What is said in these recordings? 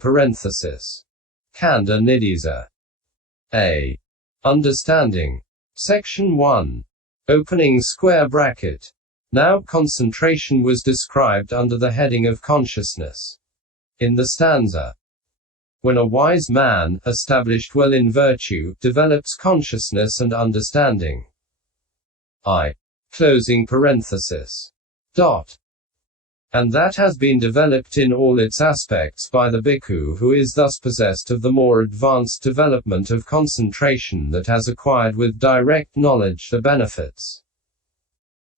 parenthesis. Khandha-niddesa. A. Understanding. Section 1. Opening square bracket. Now concentration was described under the heading of consciousness. In the stanza, when a wise man, established well in virtue, develops consciousness and understanding. I. Closing parenthesis. Dot. And that has been developed in all its aspects by the Bhikkhu, who is thus possessed of the more advanced development of concentration that has acquired with direct knowledge the benefits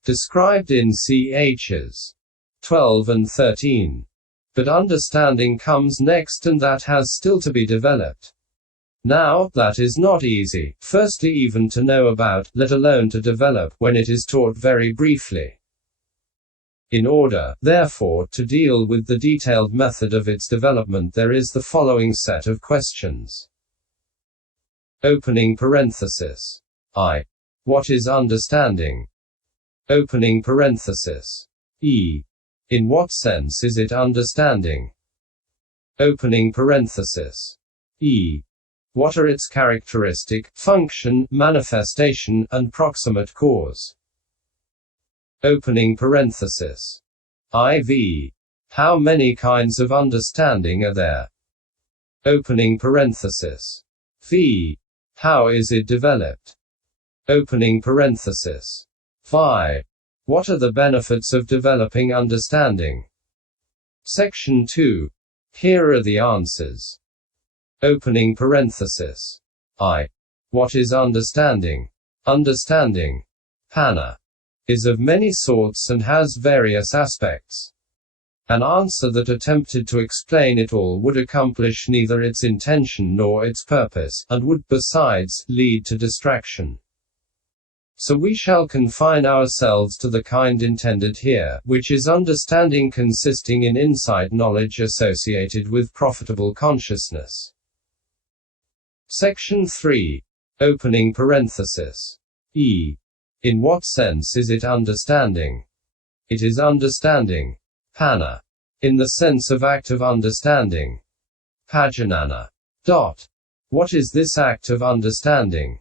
described in chs. 12 and 13. But understanding comes next, and that has still to be developed. Now, that is not easy, firstly even to know about, let alone to develop, when it is taught very briefly. In order, therefore, to deal with the detailed method of its development, there is the following set of questions. Opening parenthesis. I. What is understanding? Opening parenthesis. E. In what sense is it understanding? Opening parenthesis. E. What are its characteristic, function, manifestation, and proximate cause? Opening parenthesis. IV. How many kinds of understanding are there? Opening parenthesis. V. How is it developed? Opening parenthesis. Vi. What are the benefits of developing understanding? Section 2. Here are the answers. Opening parenthesis. I. What is understanding? Understanding, panna, is of many sorts and has various aspects. An answer that attempted to explain it all would accomplish neither its intention nor its purpose, and would, besides, lead to distraction. So we shall confine ourselves to the kind intended here, which is understanding consisting in insight knowledge associated with profitable consciousness. Section 3. Opening parenthesis. E. In what sense is it understanding? It is understanding, panna, in the sense of active understanding. Pajanana. Dot. What is this act of understanding?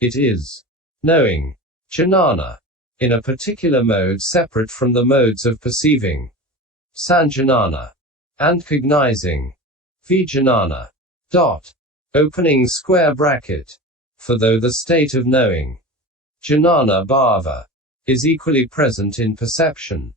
It is knowing, jnana, in a particular mode separate from the modes of perceiving, sanjanana, and cognizing, vijnana. Dot. Opening square bracket. For though the state of knowing, jnana bhava, is equally present in perception,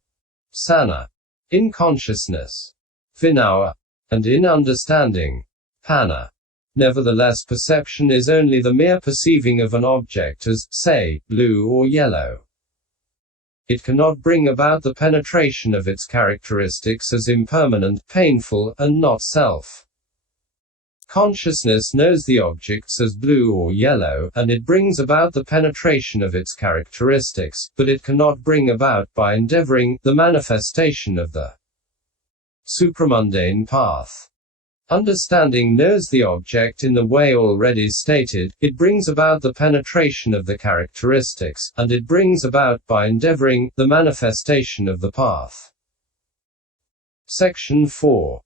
sana, in consciousness, vinawa, and in understanding, panna, nevertheless perception is only the mere perceiving of an object as, say, blue or yellow. It cannot bring about the penetration of its characteristics as impermanent, painful, and not self. Consciousness knows the objects as blue or yellow, and it brings about the penetration of its characteristics, but it cannot bring about, by endeavoring, the manifestation of the supramundane path. Understanding knows the object in the way already stated, it brings about the penetration of the characteristics, and it brings about, by endeavoring, the manifestation of the path. Section 4.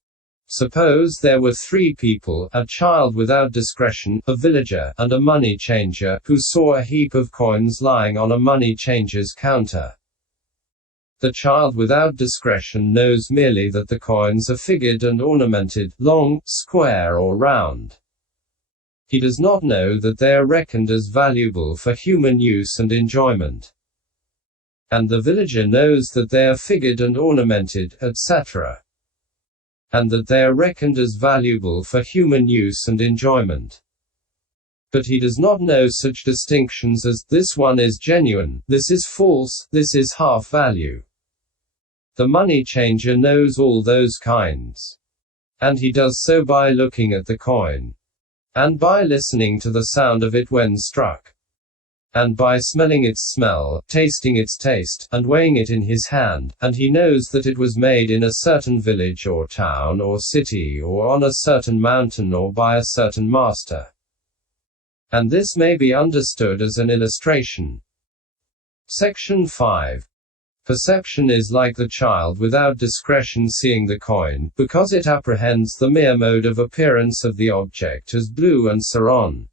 Suppose there were 3 people, a child without discretion, a villager, and a money changer, who saw a heap of coins lying on a money changer's counter. The child without discretion knows merely that the coins are figured and ornamented, long, square or round. He does not know that they are reckoned as valuable for human use and enjoyment. And the villager knows that they are figured and ornamented, etc. And that they are reckoned as valuable for human use and enjoyment. But he does not know such distinctions as, this one is genuine, this is false, this is half value. The money changer knows all those kinds. And he does so by looking at the coin. And by listening to the sound of it when struck. And by smelling its smell, tasting its taste, and weighing it in his hand, and he knows that it was made in a certain village or town or city or on a certain mountain or by a certain master. And this may be understood as an illustration. Section 5. Perception is like the child without discretion seeing the coin, because it apprehends the mere mode of appearance of the object as blue, and so on.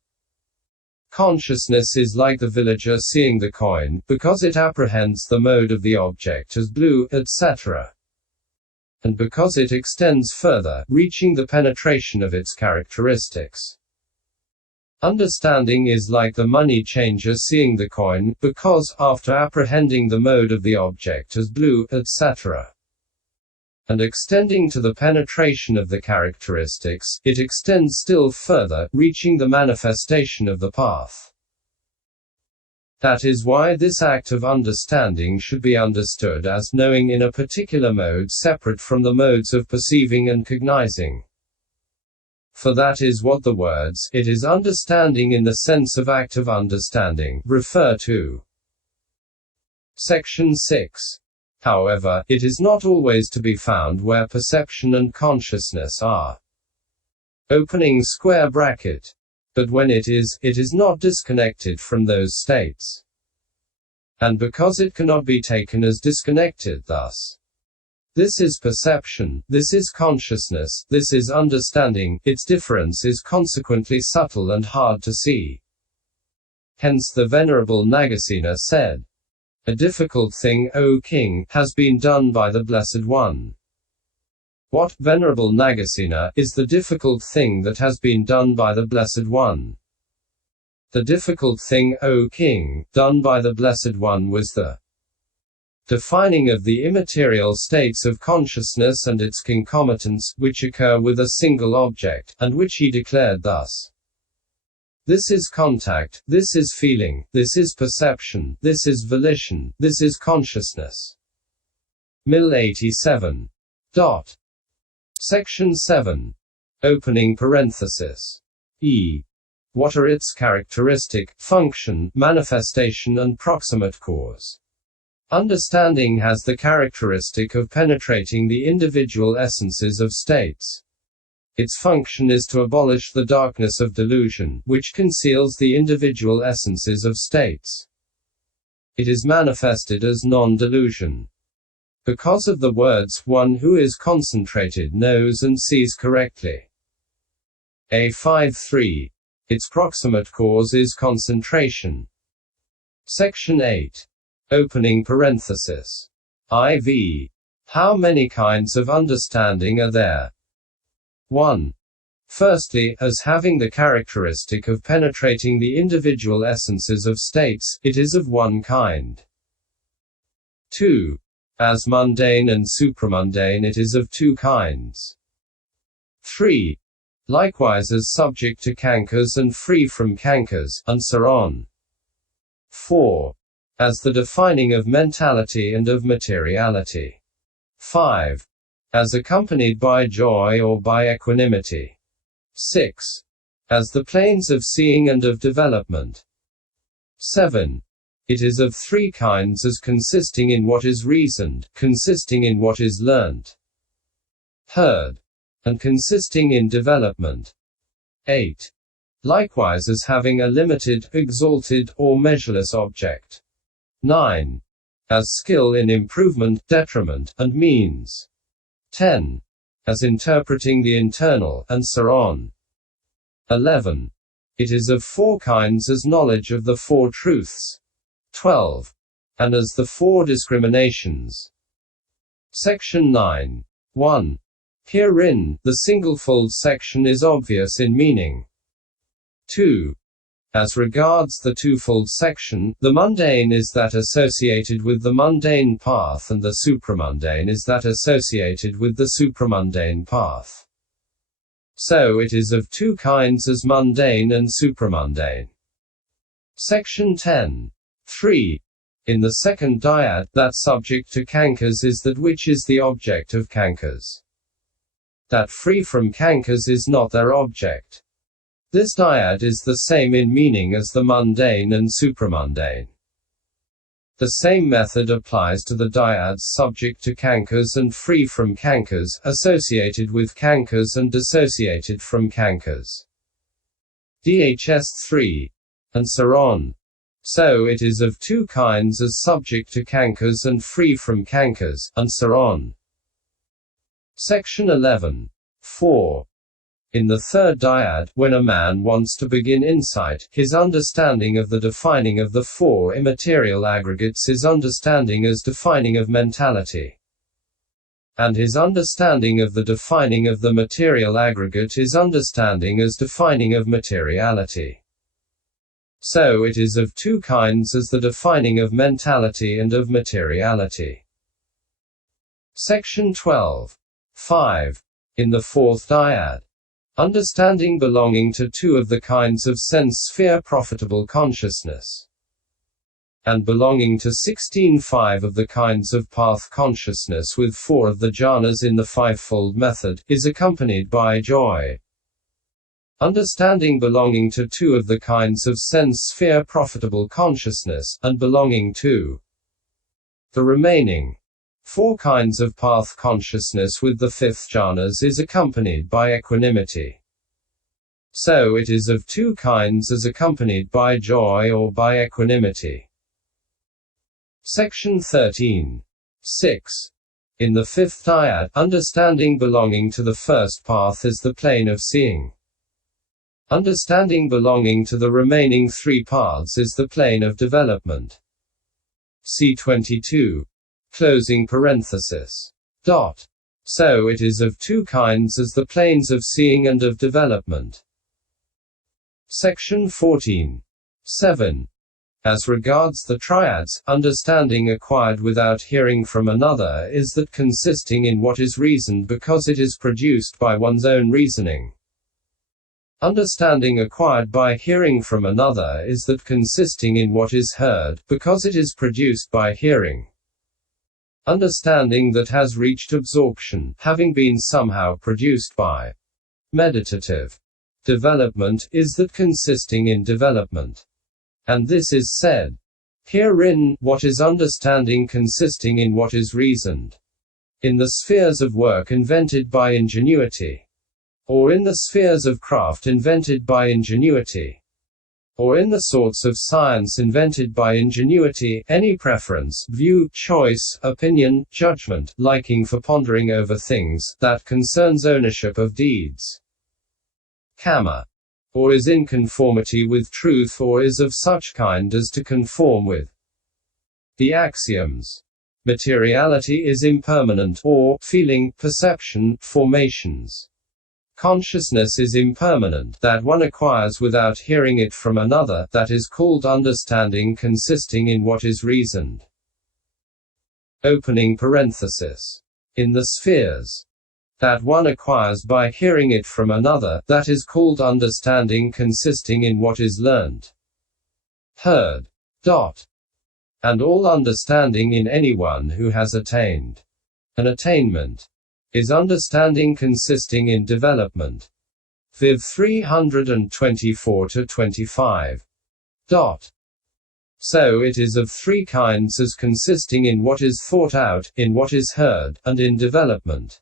Consciousness is like the villager seeing the coin, because it apprehends the mode of the object as blue, etc. And because it extends further, reaching the penetration of its characteristics. Understanding is like the money changer seeing the coin, because, after apprehending the mode of the object as blue, etc., and extending to the penetration of the characteristics, it extends still further, reaching the manifestation of the path. That is why this act of understanding should be understood as knowing in a particular mode separate from the modes of perceiving and cognizing. For that is what the words, "it is understanding in the sense of act of understanding," refer to. Section 6. However, it is not always to be found where perception and consciousness are. Opening square bracket. But when it is not disconnected from those states. And because it cannot be taken as disconnected thus. This is perception, this is consciousness, this is understanding, its difference is consequently subtle and hard to see. Hence the Venerable Nagasena said, "A difficult thing, O King, has been done by the Blessed One." What, Venerable Nagasena, is the difficult thing that has been done by the Blessed One? The difficult thing, O King, done by the Blessed One was the defining of the immaterial states of consciousness and its concomitants, which occur with a single object, and which he declared thus. This is contact, this is feeling, this is perception, this is volition, this is consciousness. Mill 87. Section 7. Opening parenthesis. E. What are its characteristic, function, manifestation and proximate cause? Understanding has the characteristic of penetrating the individual essences of states. Its function is to abolish the darkness of delusion, which conceals the individual essences of states. It is manifested as non-delusion. Because of the words, one who is concentrated knows and sees correctly. A5-3. Its proximate cause is concentration. Section 8. Opening parenthesis. IV. How many kinds of understanding are there? 1. Firstly, as having the characteristic of penetrating the individual essences of states, it is of one kind. 2. As mundane and supramundane, it is of two kinds. 3. Likewise as subject to cankers and free from cankers, and so on. 4. As the defining of mentality and of materiality. 5. As accompanied by joy or by equanimity. 6. As the planes of seeing and of development. 7. It is of three kinds, as consisting in what is reasoned, consisting in what is learnt, heard, and consisting in development. 8. Likewise as having a limited, exalted, or measureless object. 9. As skill in improvement, detriment, and means. 10. As interpreting the internal, and so on. 11. It is of four kinds, as knowledge of the four truths. 12. And as the four discriminations. Section 9. 1. Herein, the singlefold section is obvious in meaning. 2. As regards the twofold section, the mundane is that associated with the mundane path, and the supramundane is that associated with the supramundane path. So it is of two kinds, as mundane and supramundane. Section 10. 3. In the second dyad, that subject to cankers is that which is the object of cankers. That free from cankers is not their object. This dyad is the same in meaning as the mundane and supramundane. The same method applies to the dyads subject to cankers and free from cankers, associated with cankers and dissociated from cankers. Dhs 3. And so on. So it is of two kinds, as subject to cankers and free from cankers, and so on. Section 11. 4. In the third dyad, when a man wants to begin insight, his understanding of the defining of the four immaterial aggregates is understanding as defining of mentality. And his understanding of the defining of the material aggregate is understanding as defining of materiality. So it is of two kinds, as the defining of mentality and of materiality. Section 12. 5. In the fourth dyad, understanding belonging to two of the kinds of sense sphere profitable consciousness, and belonging to 16.5 of the kinds of path consciousness with four of the jhanas in the fivefold method, is accompanied by joy. Understanding belonging to two of the kinds of sense sphere profitable consciousness, and belonging to the remaining four kinds of path consciousness with the fifth jhanas is accompanied by equanimity. So it is of two kinds, as accompanied by joy or by equanimity. Section 13. 6. In the fifth dyad, understanding belonging to the first path is the plane of seeing. Understanding belonging to the remaining three paths is the plane of development. See 22. Closing parenthesis. Dot. So it is of two kinds, as the planes of seeing and of development. Section 14. 7. As regards the triads, understanding acquired without hearing from another is that consisting in what is reasoned because it is produced by one's own reasoning. Understanding acquired by hearing from another is that consisting in what is heard, because it is produced by hearing. Understanding that has reached absorption, having been somehow produced by meditative development, is that consisting in development. And this is said herein, what is understanding consisting in what is reasoned. In the spheres of work invented by ingenuity, or in the spheres of craft invented by ingenuity, or in the sorts of science invented by ingenuity, any preference, view, choice, opinion, judgment, liking for pondering over things, that concerns ownership of deeds, kamma, or is in conformity with truth, or is of such kind as to conform with the axioms. Materiality is impermanent, or feeling, perception, formations. Consciousness is impermanent, that one acquires without hearing it from another, that is called understanding consisting in what is reasoned. Opening parenthesis. In the spheres that one acquires by hearing it from another, that is called understanding consisting in what is learnt, heard. Dot. And all understanding in anyone who has attained an attainment is understanding consisting in development. Viv 324-25. Dot. So it is of three kinds, as consisting in what is thought out, in what is heard, and in development.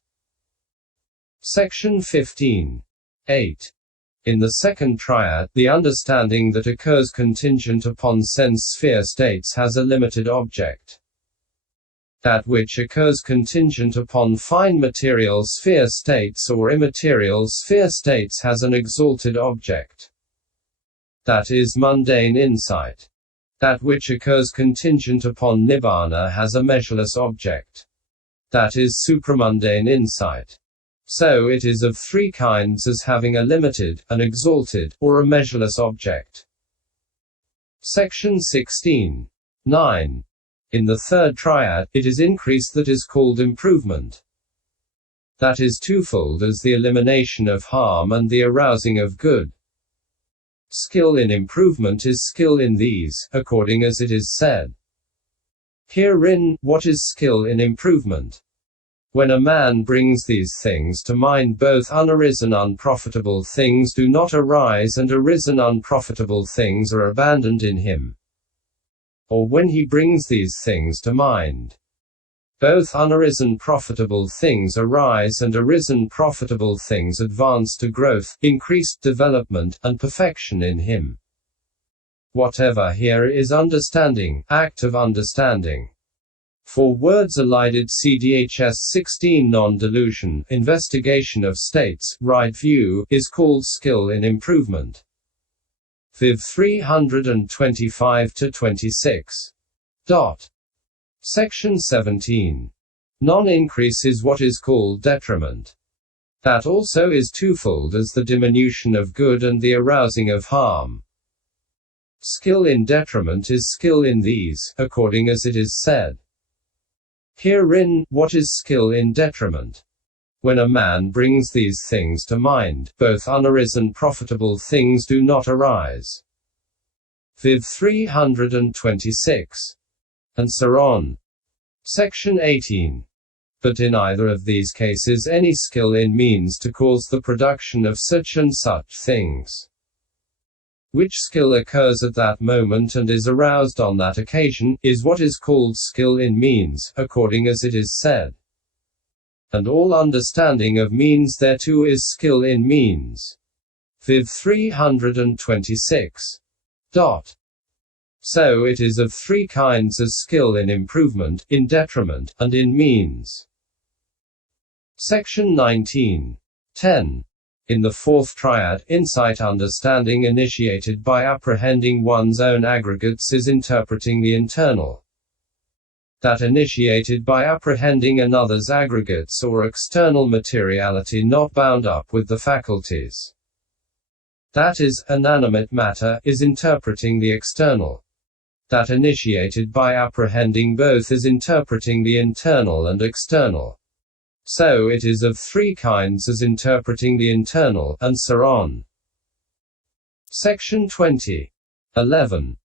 Section 15. 8. In the second triad, the understanding that occurs contingent upon sense sphere states has a limited object. That which occurs contingent upon fine material sphere states or immaterial sphere states has an exalted object. That is mundane insight. That which occurs contingent upon nibbana has a measureless object. That is supramundane insight. So it is of three kinds, as having a limited, an exalted, or a measureless object. Section 16. 9. In the third triad, it is increase that is called improvement. That is twofold, as the elimination of harm and the arousing of good. Skill in improvement is skill in these, according as it is said herein, what is skill in improvement? When a man brings these things to mind, both unarisen unprofitable things do not arise, and arisen unprofitable things are abandoned in him. Or when he brings these things to mind, both unarisen profitable things arise, and arisen profitable things advance to growth, increased development, and perfection in him. Whatever here is understanding, act of understanding. For words elided CDHS 16 non-delusion, investigation of states, right view, is called skill in improvement. Viv 325-26. Section 17. Non-increase is what is called detriment. That also is twofold as the diminution of good and the arousing of harm. Skill in detriment is skill in these, according as it is said. Herein, what is skill in detriment? When a man brings these things to mind, both unarisen profitable things do not arise. Viv 326. And so on. Section 18. But in either of these cases any skill in means to cause the production of such and such things. Which skill occurs at that moment and is aroused on that occasion, is what is called skill in means, according as it is said. And all understanding of means thereto is skill in means. Viv 326. So it is of three kinds as skill in improvement, in detriment, and in means. Section 19. 10. In the fourth triad, insight understanding initiated by apprehending one's own aggregates is interpreting the internal. That initiated by apprehending another's aggregates or external materiality not bound up with the faculties. That is, inanimate matter, is interpreting the external. That initiated by apprehending both is interpreting the internal and external. So it is of three kinds as interpreting the internal, and so on. Section 20. 11.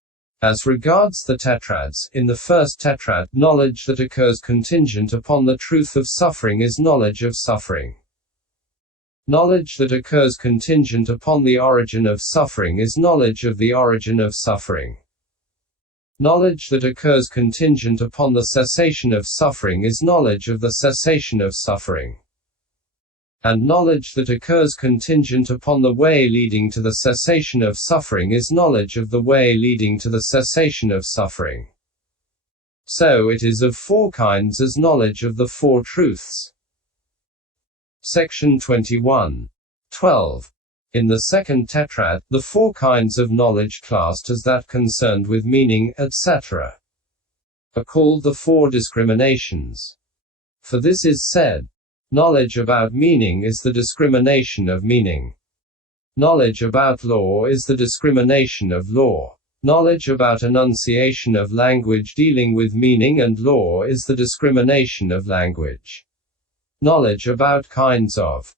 As regards the tetrads, in the first tetrad, knowledge that occurs contingent upon the truth of suffering is knowledge of suffering. Knowledge that occurs contingent upon the origin of suffering is knowledge of the origin of suffering. Knowledge that occurs contingent upon the cessation of suffering is knowledge of the cessation of suffering. And knowledge that occurs contingent upon the way leading to the cessation of suffering is knowledge of the way leading to the cessation of suffering. So it is of four kinds as knowledge of the four truths. Section 21. 12. In the second tetrad, the four kinds of knowledge classed as that concerned with meaning, etc., are called the four discriminations. For this is said, knowledge about meaning is the discrimination of meaning. Knowledge about law is the discrimination of law. Knowledge about enunciation of language dealing with meaning and law is the discrimination of language. Knowledge about kinds of